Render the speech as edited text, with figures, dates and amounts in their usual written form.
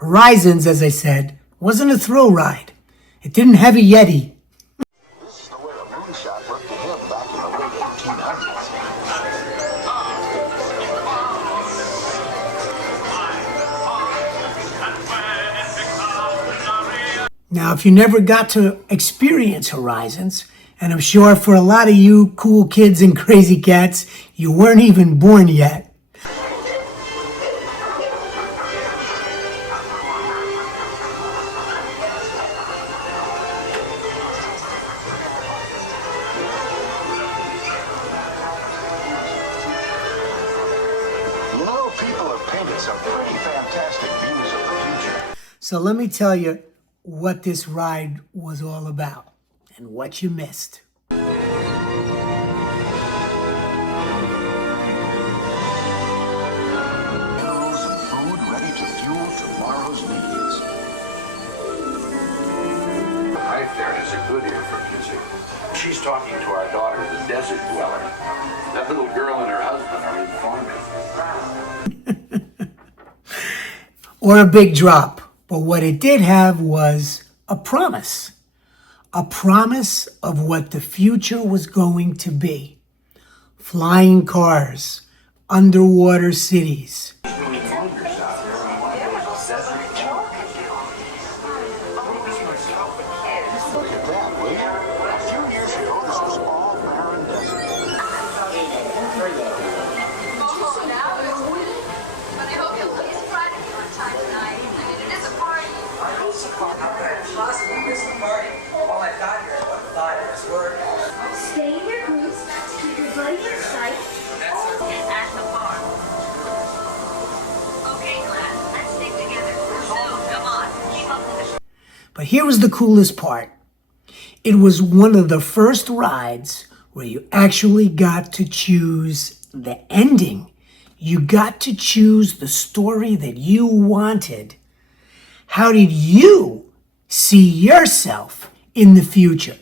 Horizons, as I said, wasn't a thrill ride. It didn't have a Yeti. This is the way a moonshot looked to him back in the late 1800s. Now, if you never got to experience Horizons, and I'm sure for a lot of you cool kids and crazy cats, you weren't even born yet. You know, people have painted some pretty fantastic views of the future. So let me tell you what this ride was all about and what you missed. Meals and food ready to fuel tomorrow's needs. Right there has a good ear for music. She's talking to our daughter, the desert dweller. That little girl and her husband are informing. Or a big drop. But what it did have was a promise of what the future was going to be. Flying cars, underwater cities. Look at that, will you? A few years ago, this was all barren desert. But I hope you'll please Friday on time tonight. I mean, it is a party. How could I possibly miss the party? All I've got here is what thought of this work. Stay in your groups, keep your buddy in sight. At the farm. Okay, class, let's stick together. So, come on, keep up with the show. But here was the coolest part. It was one of the first rides where you actually got to choose the ending. You got to choose the story that you wanted. How did you see yourself in the future?